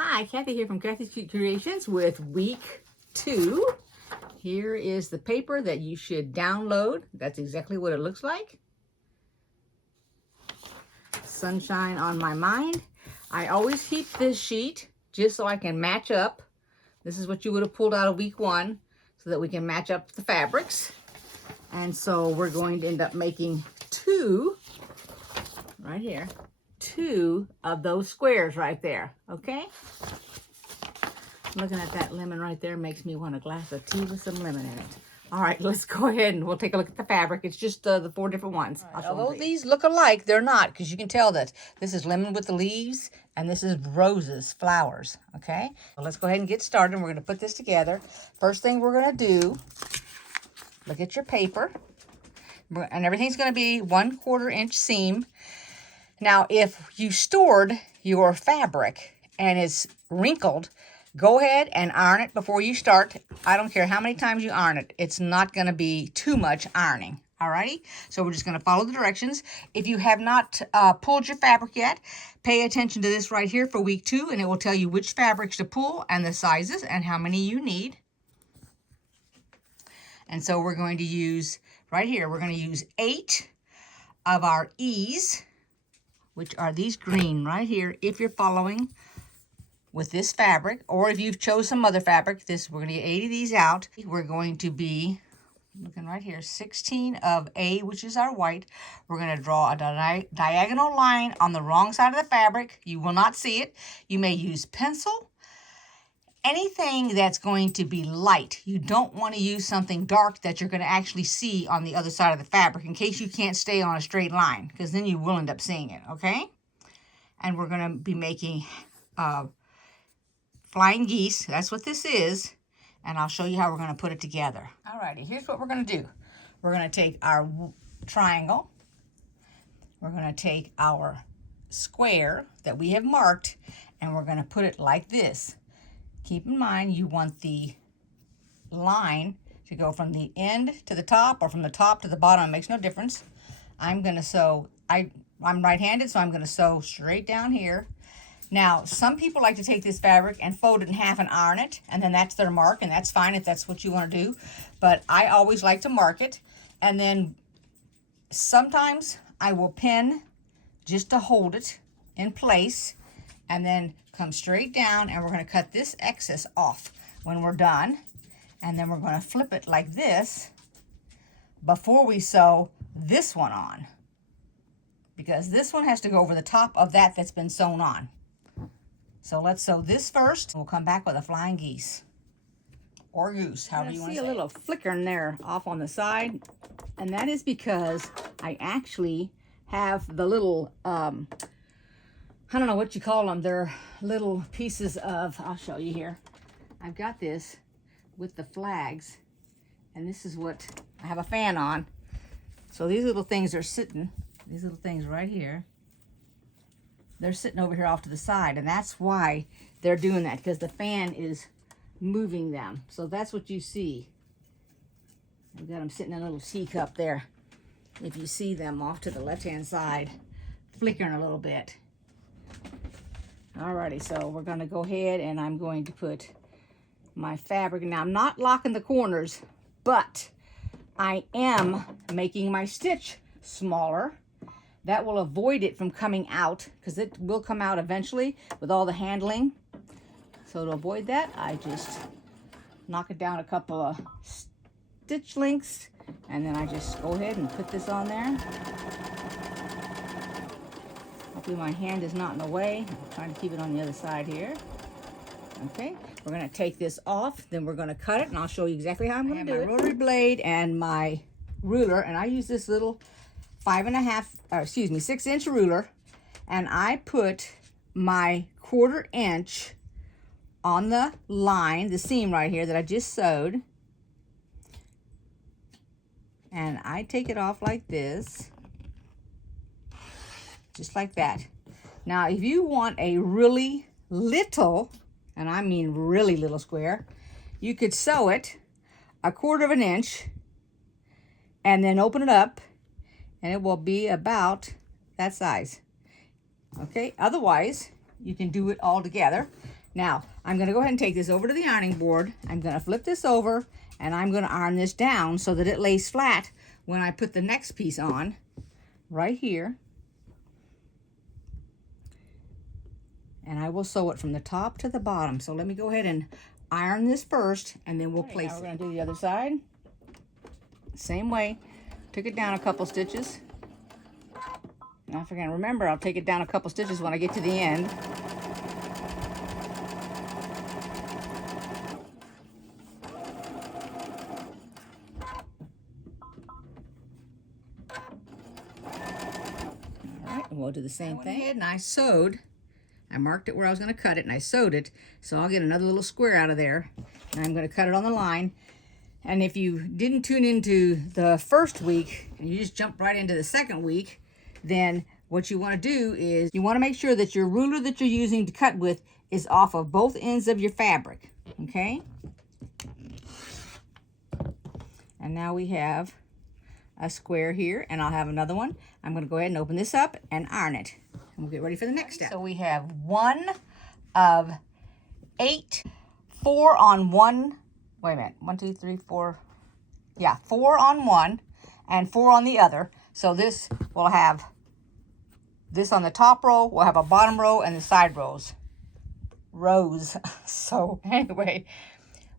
Hi, Kathy here from Kathy's Cute Creations with week 2. Here is the paper that you should download. That's exactly what it looks like. Sunshine on my mind. I always keep this sheet just so I can match up. This is what you would have pulled out of week 1 so that we can match up the fabrics. And so we're going to end up making 2, right here, 2 of those squares right there, okay? Looking at that lemon right there makes me want a glass of tea with some lemon in it. All right, let's go ahead and we'll take a look at the fabric. It's just the 4 different ones. Right, although these look alike, they're not, because you can tell that this is lemon with the leaves and this is roses, flowers, okay? So let's go ahead and get started. We're going to put this together. First thing we're going to do, look at your paper. And everything's going to be 1/4 inch seam. Now, if you stored your fabric and it's wrinkled, go ahead and iron it before you start. I don't care how many times you iron it. It's not going to be too much ironing. Alrighty? So we're just going to follow the directions. If you have not pulled your fabric yet, pay attention to this right here for week 2, and it will tell you which fabrics to pull and the sizes and how many you need. And so we're going to use, right here, we're going to use 8 of our E's, which are these green right here, if you're following with this fabric, or if you've chose some other fabric. We're going to get 8 of these out. We're going to be looking right here, 16 of A, which is our white. We're going to draw a diagonal line on the wrong side of the fabric. You will not see it. You may use pencil. Anything that's going to be light. You don't want to use something dark that you're going to actually see on the other side of the fabric in case you can't stay on a straight line, because then you will end up seeing it, okay? And we're going to be making flying geese. That's what this is. And I'll show you how we're going to put it together. Alrighty, here's what we're going to do. We're going to take our triangle. We're going to take our square that we have marked, and we're going to put it like this. Keep in mind, you want the line to go from the end to the top or from the top to the bottom. It makes no difference. I'm going to sew, I'm right-handed, so I'm going to sew straight down here. Now, some people like to take this fabric and fold it in half and iron it, and then that's their mark, and that's fine if that's what you want to do. But I always like to mark it, and then sometimes I will pin just to hold it in place, and then come straight down, and we're going to cut this excess off when we're done. And then we're going to flip it like this before we sew this one on, because this one has to go over the top of that's been sewn on. So let's sew this first. We'll come back with a flying geese or goose, however you want to say. I see a little flickering there off on the side, and that is because I actually have the little I don't know what you call them. They're little pieces of, I'll show you here. I've got this with the flags, and this is what I have a fan on. So these little things are sitting, these little things right here, they're sitting over here off to the side, and that's why they're doing that, because the fan is moving them. So that's what you see. I've got them sitting in a little teacup there. If you see them off to the left-hand side, flickering a little bit. Alrighty, so we're going to go ahead and I'm going to put my fabric. Now, I'm not locking the corners, but I am making my stitch smaller. That will avoid it from coming out, because it will come out eventually with all the handling. So to avoid that, I just knock it down a couple of stitch lengths, and then I just go ahead and put this on there. Hopefully my hand is not in the way. I'm trying to keep it on the other side here. Okay, we're going to take this off, then we're going to cut it, and I'll show you exactly how I'm going to do it. My rotary blade and my ruler, and I use this little 6-inch ruler, and I put my 1/4 inch on the line, the seam right here that I just sewed, and I take it off like this. Just like that. Now, if you want a really little, and I mean really little square, you could sew it 1/4 inch and then open it up, and it will be about that size. Okay, otherwise, you can do it all together. Now, I'm going to go ahead and take this over to the ironing board. I'm going to flip this over, and I'm going to iron this down so that it lays flat when I put the next piece on, right here. And I will sew it from the top to the bottom. So let me go ahead and iron this first, and then we'll place it. Now we're going to do the other side. Same way. Took it down a couple stitches. Now if I can remember, I'll take it down a couple stitches when I get to the end. We'll do the same thing. And I sewed. I marked it where I was going to cut it, and I sewed it. So I'll get another little square out of there, and I'm going to cut it on the line. And if you didn't tune into the first week and you just jump right into the second week, then what you want to do is you want to make sure that your ruler that you're using to cut with is off of both ends of your fabric. Okay? And now we have a square here, and I'll have another one. I'm going to go ahead and open this up and iron it, and we'll get ready for the next step. So we have 1 of 8, 4 on 1. Wait a minute, 1, 2, 3, 4. Yeah, 4 on one and 4 on the other. So this will have this on the top row. We'll have a bottom row and the side rows. So anyway,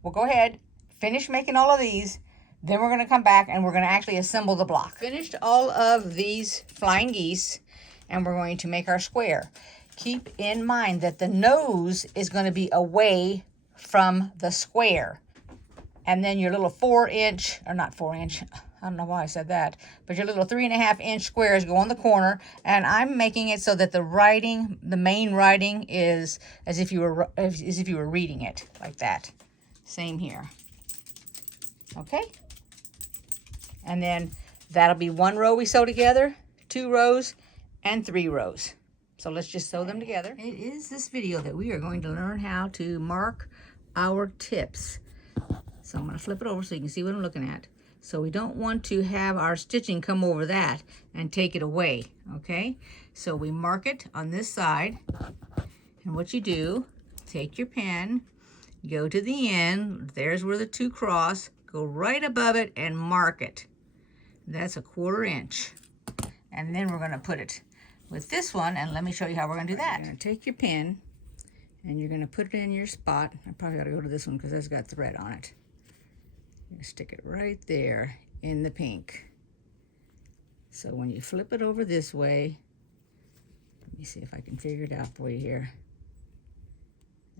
we'll go ahead, finish making all of these. Then we're going to come back and we're going to actually assemble the block. Finished all of these flying geese, and we're going to make our square. Keep in mind that the nose is going to be away from the square. And then your little 4-inch, or not 4-inch, I don't know why I said that, but your little 3.5-inch squares go on the corner. And I'm making it so that the writing, the main writing, is as if you were reading it, like that. Same here. Okay? And then that'll be 1 row we sew together, 2 rows, and 3 rows. So let's just sew them together. It is this video that we are going to learn how to mark our tips. So I'm going to flip it over so you can see what I'm looking at. So we don't want to have our stitching come over that and take it away, okay? So we mark it on this side. And what you do, take your pen, go to the end. There's where the 2 cross. Go right above it and mark it. That's a 1/4 inch. And then we're going to put it with this one, and let me show you how we're going to do that. You're going to take your pen, and you're going to put it in your spot. I probably got to go to this one because that's got thread on it. You're going to stick it right there in the pink. So when you flip it over this way, let me see if I can figure it out for you here.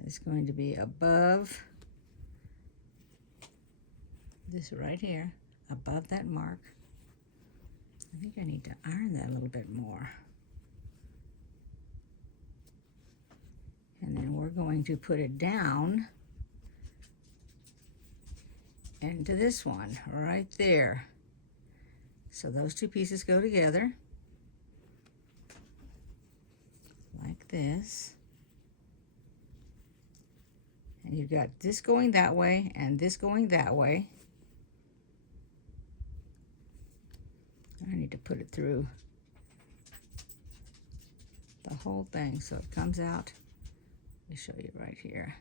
It's going to be above this right here, above that mark. I think I need to iron that a little bit more. And then we're going to put it down into this one right there. So those 2 pieces go together like this. And you've got this going that way and this going that way. I need to put it through the whole thing so it comes out. Let me show you right here.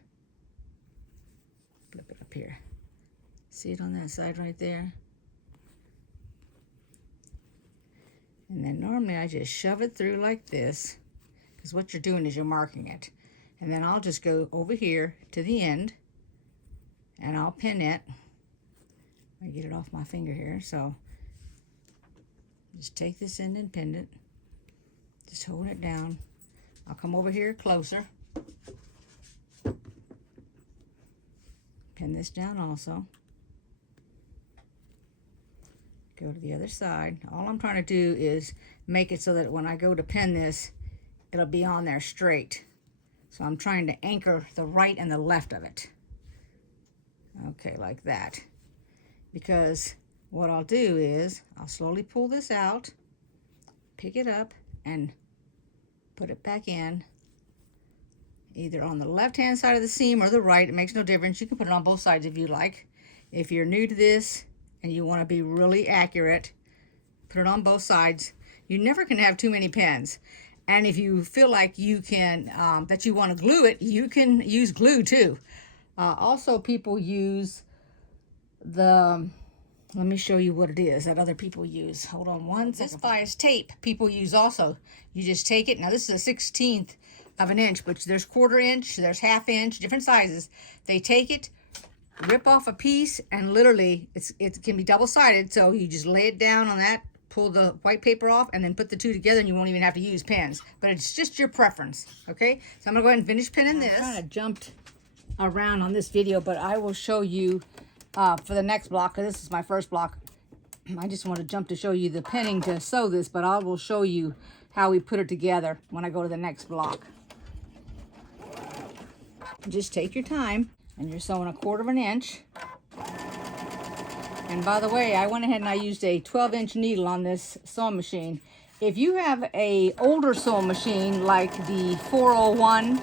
Flip it up here. See it on that side right there? And then normally I just shove it through like this, because what you're doing is you're marking it. And then I'll just go over here to the end and I'll pin it. I get it off my finger here, so just take this end and pin it. Just hold it down. I'll come over here closer. Pin this down also. Go to the other side. All I'm trying to do is make it so that when I go to pin this, it'll be on there straight. So I'm trying to anchor the right and the left of it. Okay, like that. Because what I'll do is I'll slowly pull this out, pick it up, and put it back in, either on the left-hand side of the seam or the right. It makes no difference. You can put it on both sides if you like. If you're new to this and you want to be really accurate, put it on both sides. You never can have too many pins. And if you feel like you can, that you want to glue it, you can use glue too. Also, people use the, let me show you what it is that other people use. Hold on one second. This bias tape people use also. You just take it. Now this is a 1/16 of an inch, but there's 1/4 inch, there's 1/2 inch, different sizes. They take it, rip off a piece, and literally it can be double-sided. So you just lay it down on that, pull the white paper off, and then put the two together, and you won't even have to use pins. But it's just your preference, okay? So I'm gonna go ahead and finish pinning this. I kind of jumped around on this video, but I will show you for the next block, because this is my first block. I just want to jump to show you the pinning to sew this, but I will show you how we put it together when I go to the next block. Just take your time, and you're sewing 1/4 inch. And by the way, I went ahead and I used a 12-inch needle on this sewing machine. If you have a older sewing machine like the 401,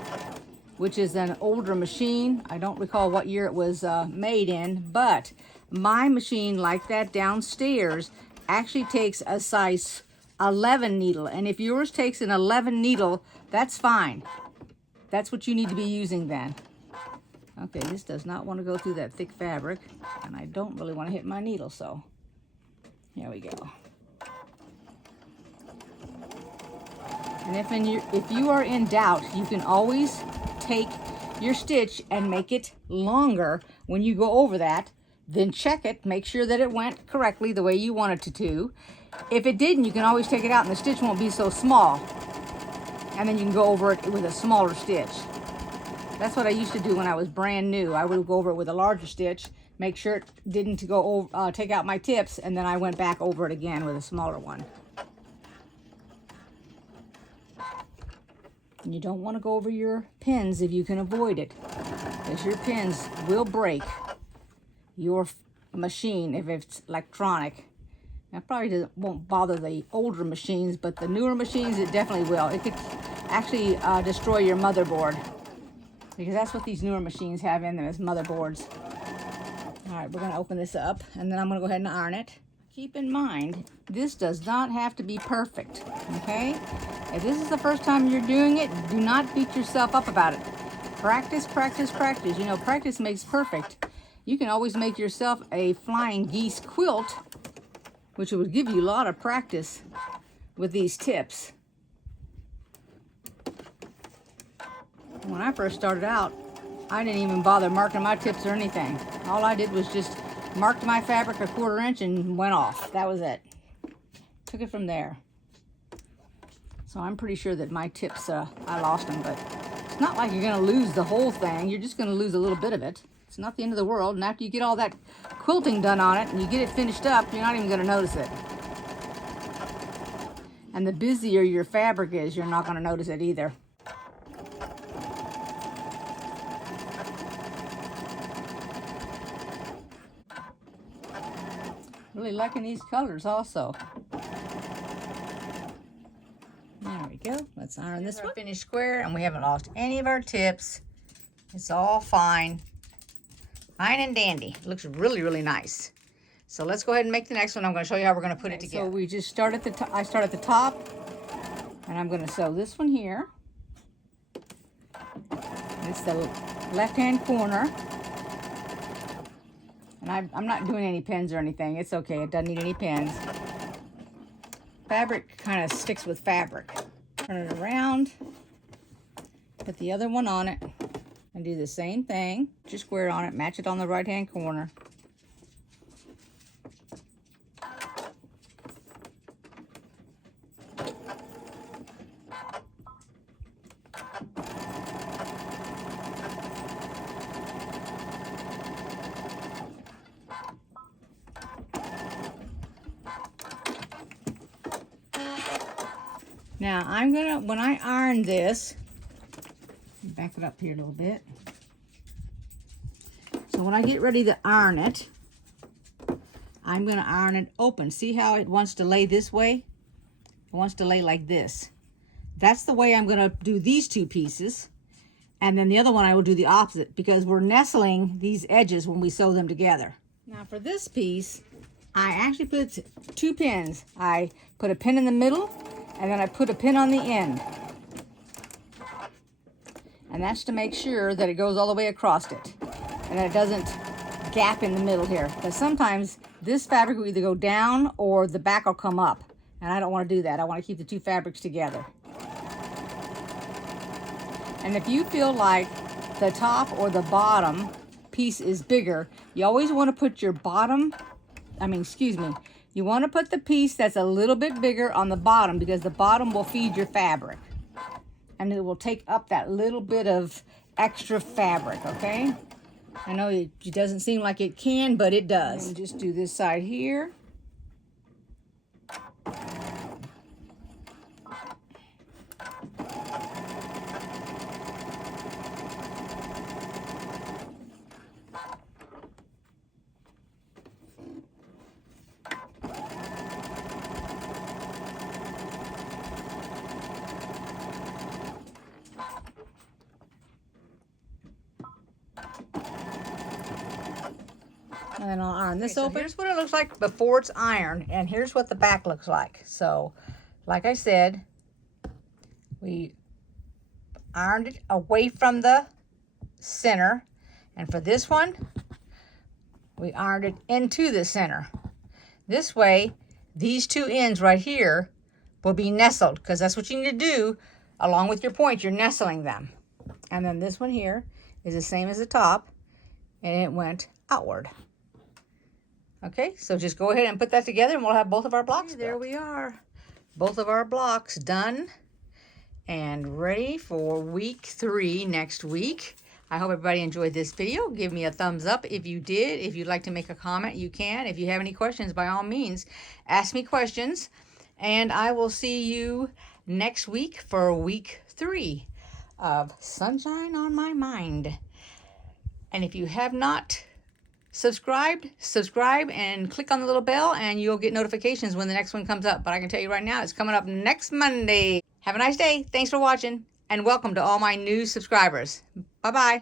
which is an older machine, I don't recall what year it was made in, but my machine like that downstairs actually takes a size 11 needle. And if yours takes an 11 needle, that's fine. That's what you need to be using then. Okay, this does not want to go through that thick fabric, and I don't really want to hit my needle, so here we go. And if you are in doubt, you can always take your stitch and make it longer when you go over that. Then check it, make sure that it went correctly the way you want it to. If it didn't, you can always take it out and the stitch won't be so small. And then you can go over it with a smaller stitch. That's what I used to do when I was brand new. I would go over it with a larger stitch, make sure it didn't go over, take out my tips, and then I went back over it again with a smaller one. And you don't want to go over your pins if you can avoid it, because your pins will break your machine if it's electronic. That probably won't bother the older machines, but the newer machines, it definitely will. It could actually destroy your motherboard, because that's what these newer machines have in them, is motherboards. All right, we're going to open this up, and then I'm going to go ahead and iron it. Keep in mind, this does not have to be perfect, okay? If this is the first time you're doing it, do not beat yourself up about it. Practice, practice, practice. You know, practice makes perfect. You can always make yourself a flying geese quilt, which would give you a lot of practice with these tips. When I first started out, I didn't even bother marking my tips or anything. All I did was just marked my fabric 1/4 inch and went off. That was it. Took it from there. So I'm pretty sure that my tips, I lost them, but it's not like you're going to lose the whole thing. You're just going to lose a little bit of it. It's not the end of the world. And after you get all that quilting done on it and you get it finished up, you're not even going to notice it. And the busier your fabric is, you're not going to notice it either. Really liking these colors also. There we go. Let's iron this one. Finished square, and we haven't lost any of our tips. It's all fine. Fine and dandy. Looks really, really nice. So let's go ahead and make the next one. I'm going to show you how we're going to put it together. So we just start at the top. I start at the top, and I'm going to sew this one here. It's the left-hand corner. And I'm not doing any pins or anything. It's okay. It doesn't need any pins. Fabric kind of sticks with fabric. Turn it around. Put the other one on it. And do the same thing. Just square on it. Match it on the right-hand corner. Now, I'm gonna, when I iron this, back it up here a little bit. So when I get ready to iron it, I'm gonna iron it open. See how it wants to lay this way? It wants to lay like this. That's the way I'm gonna do these two pieces. And then the other one I will do the opposite, because we're nestling these edges when we sew them together. Now for this piece, I actually put 2 pins. I put a pin in the middle, and then I put a pin on the end. And that's to make sure that it goes all the way across it and that it doesn't gap in the middle here. Because sometimes this fabric will either go down or the back will come up. And I don't want to do that. I want to keep the two fabrics together. And if you feel like the top or the bottom piece is bigger, you always want to put your you want to put the piece that's a little bit bigger on the bottom, because the bottom will feed your fabric. And it will take up that little bit of extra fabric, okay? I know it doesn't seem like it can, but it does. And just do this side here. And then I'll iron this open. Here's what it looks like before it's ironed, and here's what the back looks like. So, like I said, we ironed it away from the center, and for this one, we ironed it into the center. This way, these two ends right here will be nestled, because that's what you need to do along with your point. You're nestling them. And then this one here is the same as the top, and it went outward. Okay, so just go ahead and put that together and we'll have both of our blocks built. There we are. Both of our blocks done and ready for week 3 next week. I hope everybody enjoyed this video. Give me a thumbs up if you did. If you'd like to make a comment, you can. If you have any questions, by all means, ask me questions. And I will see you next week for week 3 of Sunshine on My Mind. And if you have not subscribe and click on the little bell and you'll get notifications when the next one comes up. But I can tell you right now, it's coming up next Monday. Have a nice day. Thanks for watching, and welcome to all my new subscribers. Bye-bye.